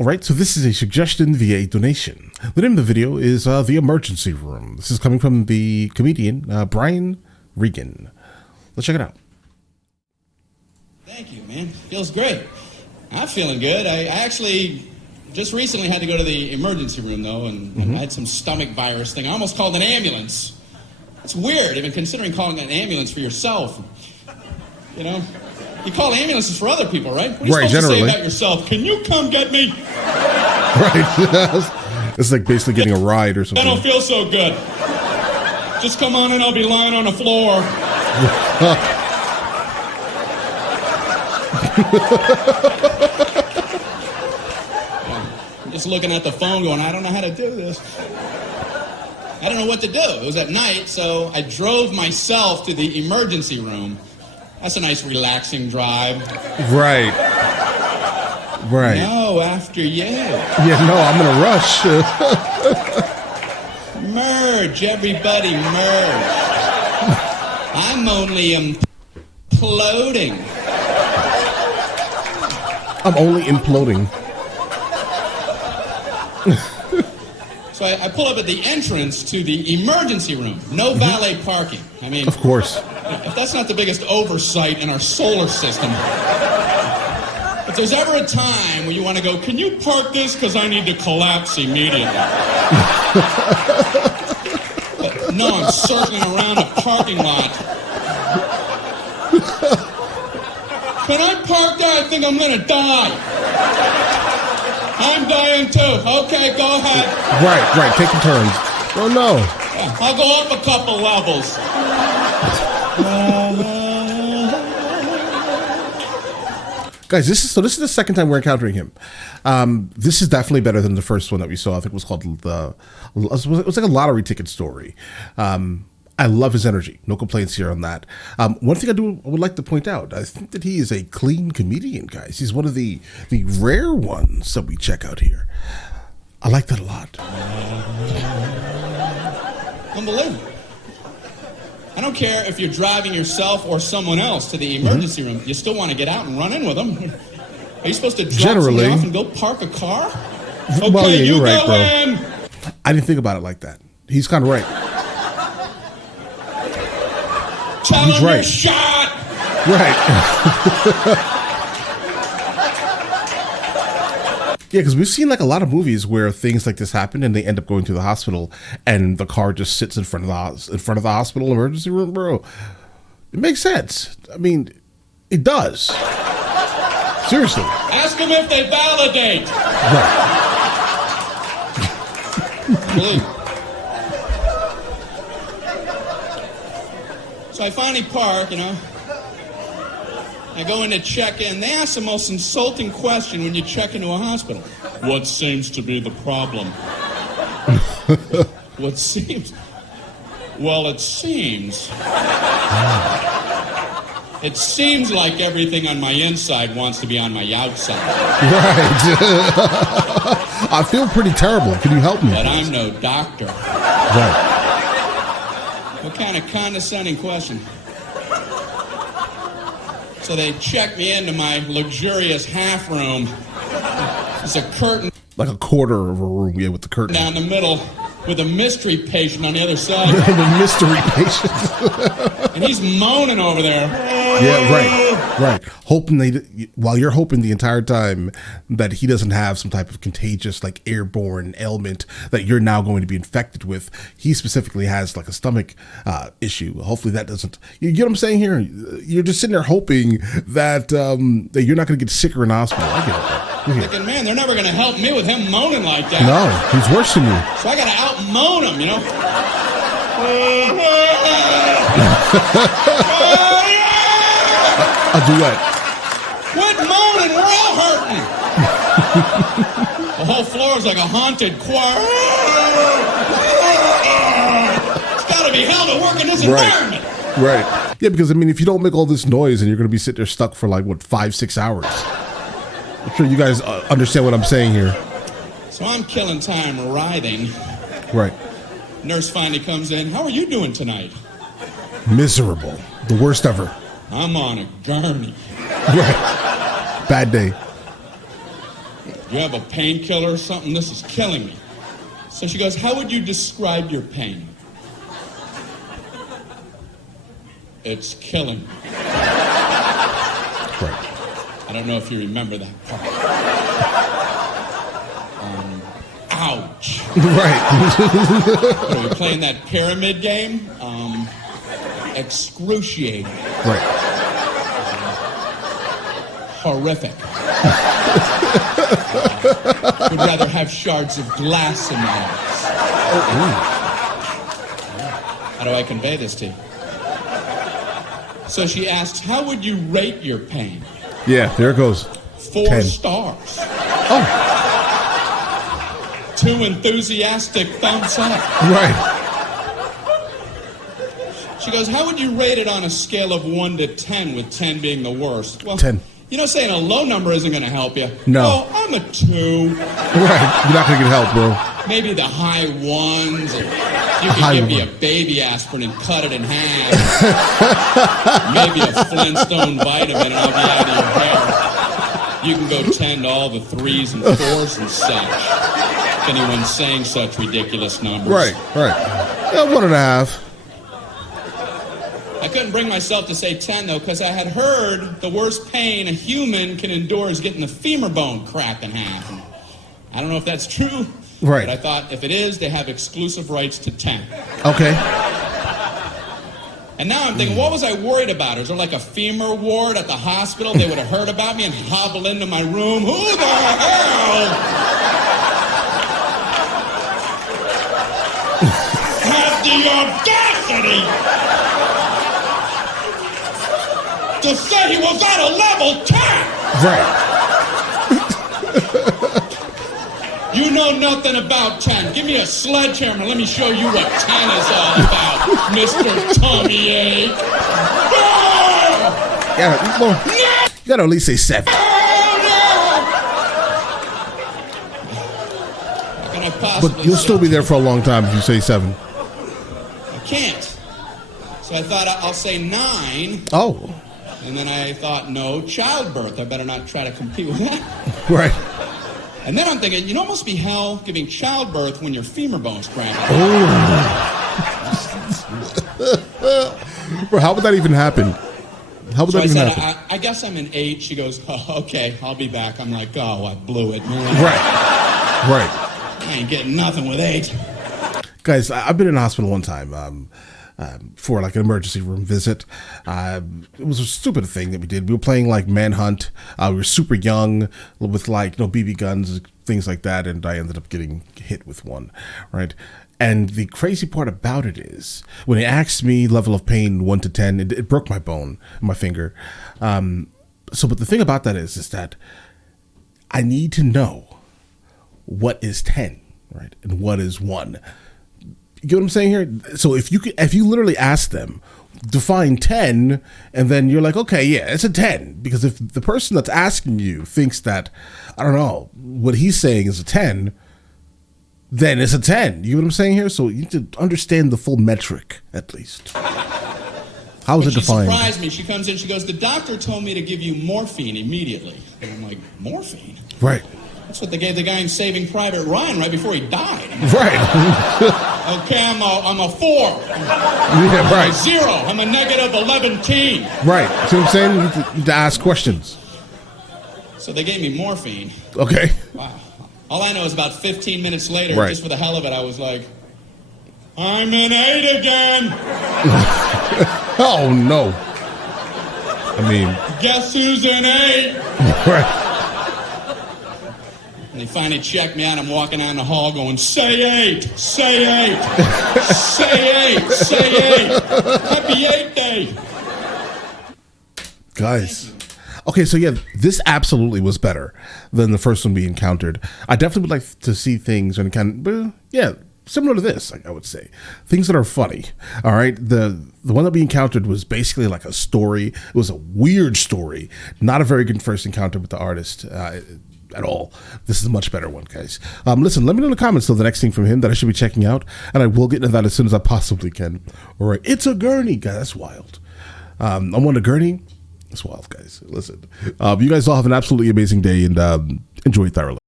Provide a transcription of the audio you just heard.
All right, so this is a suggestion via a donation. The name of the video is The Emergency Room. This is coming from the comedian Brian Regan. Let's check it out. Thank you, man. Feels great. I'm feeling good. I actually just recently had to go to the emergency room, though, and I had some stomach virus thing. I almost called an ambulance. It's weird, even considering calling an ambulance for yourself. You know? You call ambulances for other people, right? What are you supposed generally. to say about yourself? Can you come get me? Right. It's like basically getting a ride or something. I don't feel so good. Just come on in, I'll be lying on the floor. I'm just looking at the phone going, I don't know how to do this. I don't know what to do. It was at night, so I drove myself to the emergency room. That's a nice relaxing drive. Right. Right. No, after you. Yeah, no, I'm in a rush. Merge, everybody merge. I'm only imploding. I'm only imploding. So I pull up at the entrance to the emergency room. No valet parking. I mean, Of course. if that's not the biggest oversight in our solar system. If there's ever a time where you want to go, can you park this because I need to collapse immediately? But no, I'm circling around a parking lot. Can I park there? I think I'm going to die. I'm dying too. Okay, go ahead. Right. Taking turns. Oh, no. Yeah, I'll go up a couple levels. Guys, this is the second time we're encountering him. This is definitely better than the first one that we saw. I think it was called it was like a lottery ticket story. I love his energy. No complaints here on that. One thing I would like to point out, I think that he is a clean comedian, guys. He's one of the rare ones that we check out here. I like that a lot. Unbelievable. I don't care if you're driving yourself or someone else to the emergency room. You still want to get out and run in with them. Are you supposed to drop somebody off and go park a car? Okay, Well, yeah, you're right, bro. in. I didn't think about it like that. He's kind of right. Tell He's him right. you're shot. Right. Yeah, because we've seen like a lot of movies where things like this happen and they end up going to the hospital and the car just sits in front of the hospital emergency room, bro. It makes sense. I mean, it does. Seriously. Ask them if they validate. Right. So I finally park, you know. I go in to check in. They ask the most insulting question when you check into a hospital. What seems to be the problem? What seems? Well, it seems. It seems like everything on my inside wants to be on my outside. Right. I feel pretty terrible. Can you help me? But I'm no doctor. Right. What kind of condescending question? So they check me into my luxurious half room. There's a curtain. Like a quarter of a room, yeah, with the curtain. Down the middle with a mystery patient on the other side. The mystery patient. And he's moaning over there. Yeah, right. Hoping while you're hoping the entire time that he doesn't have some type of contagious, like airborne ailment that you're now going to be infected with. He specifically has like a stomach issue. Hopefully that doesn't. You get what I'm saying here? You're just sitting there hoping that that you're not going to get sicker in the hospital. I get it. Thinking, man, they're never going to help me with him moaning like that. No, he's worse than you. So I got to out-moan him, you know? A duet. Quit moaning, we're all hurting. The whole floor is like a haunted choir. It's got to be hell to work in this environment. Right. Yeah, because I mean, if you don't make all this noise and you're going to be sitting there stuck for like, what, 5-6 hours. I'm sure you guys understand what I'm saying here. So I'm killing time writhing. Right. Nurse finally comes in. How are you doing tonight? Miserable. The worst ever. I'm on a gurney. Right. Bad day. Do you have a painkiller or something? This is killing me. So she goes, how would you describe your pain? It's killing me. Right. I don't know if you remember that part. Ouch. Right. Are we playing that pyramid game? Excruciating. Right. Horrific. Would rather have shards of glass in my eyes. How do I convey this to you? So she asks, how would you rate your pain? Yeah, there it goes. 4 10. stars. Oh. 2 enthusiastic thumbs up. Right. She goes, how would you rate it on a scale of 1 to 10, with 10 being the worst? Well, 10. You know, saying a low number isn't going to help you. No. Oh, I'm a 2. Right. You're not going to get help, bro. Maybe the high 1s. You could give me a baby aspirin and cut it in half. Maybe a Flintstone vitamin and I'll be out of your hair. You can go 10 to all the 3s and 4s and such. If anyone's saying such ridiculous numbers. Right. Yeah, 1.5. I couldn't bring myself to say 10, though, because I had heard the worst pain a human can endure is getting the femur bone cracked in half. And I don't know if that's true. Right. But I thought if it is, they have exclusive rights to 10. Okay. And now I'm thinking, what was I worried about? Is there like a femur ward at the hospital? They would have heard about me and hobble into my room. Who the hell had the audacity to say he was at a level 10? Right. You know nothing about 10. Give me a sledgehammer. Let me show you what 10 is all about, Mr. Tommy Ache. Yeah, well, you gotta at least say 7. How can I possibly But you'll still be there for a long time if you say 7. I can't. So I thought I'll say 9. Oh. And then I thought, no, childbirth. I better not try to compete with that. Right. And then I'm thinking, you know, it must be hell giving childbirth when your femur bone's cramped. Bro, how would that even happen? How would So that I even said, happen? I guess I'm an 8. She goes, oh, okay, I'll be back. I'm like, oh, I blew it. Right. I ain't getting nothing with 8. Guys, I've been in the hospital one time for like an emergency room visit. It was a stupid thing that we did. We were playing like Manhunt. We were super young with like, BB guns, things like that. And I ended up getting hit with one, right? And the crazy part about it is when he asked me level of pain 1 to 10, it broke my bone, my finger. But the thing about that is that I need to know what is 10, right? And what is 1. You get what I'm saying here? So if you literally ask them, define 10, and then you're like, okay, yeah, it's a 10. Because if the person that's asking you thinks that, I don't know, what he's saying is a 10, then it's a 10. You know what I'm saying here? So you need to understand the full metric, at least. How is it defined? She surprised me. She comes in, she goes, the doctor told me to give you morphine immediately. And I'm like, morphine? Right. That's what they gave the guy in Saving Private Ryan right before he died. Right. Okay, I'm a 4. Yeah, right. I'm a 0. I'm a negative 11 teen. Right. See what I'm saying? You need to ask questions. So they gave me morphine. Okay. Wow. All I know is about 15 minutes later, Right. just for the hell of it, I was like, I'm an 8 again. Oh, no. I mean. Guess who's an 8? Right. And they finally checked me out. I'm walking down the hall going, say 8, say 8, say 8, say 8. Happy 8 day. Guys. Okay, so yeah, this absolutely was better than the first one we encountered. I definitely would like to see things and similar to this, I would say. Things that are funny. All right. The one that we encountered was basically like a story. It was a weird story. Not a very good first encounter with the artist at all. This is a much better one, guys. Listen, let me know in the comments though the next thing from him that I should be checking out, and I will get into that as soon as I possibly can. All right. It's a gurney, guys. That's wild. I'm on a gurney. It's wild, guys. Listen, you guys all have an absolutely amazing day and enjoy thoroughly.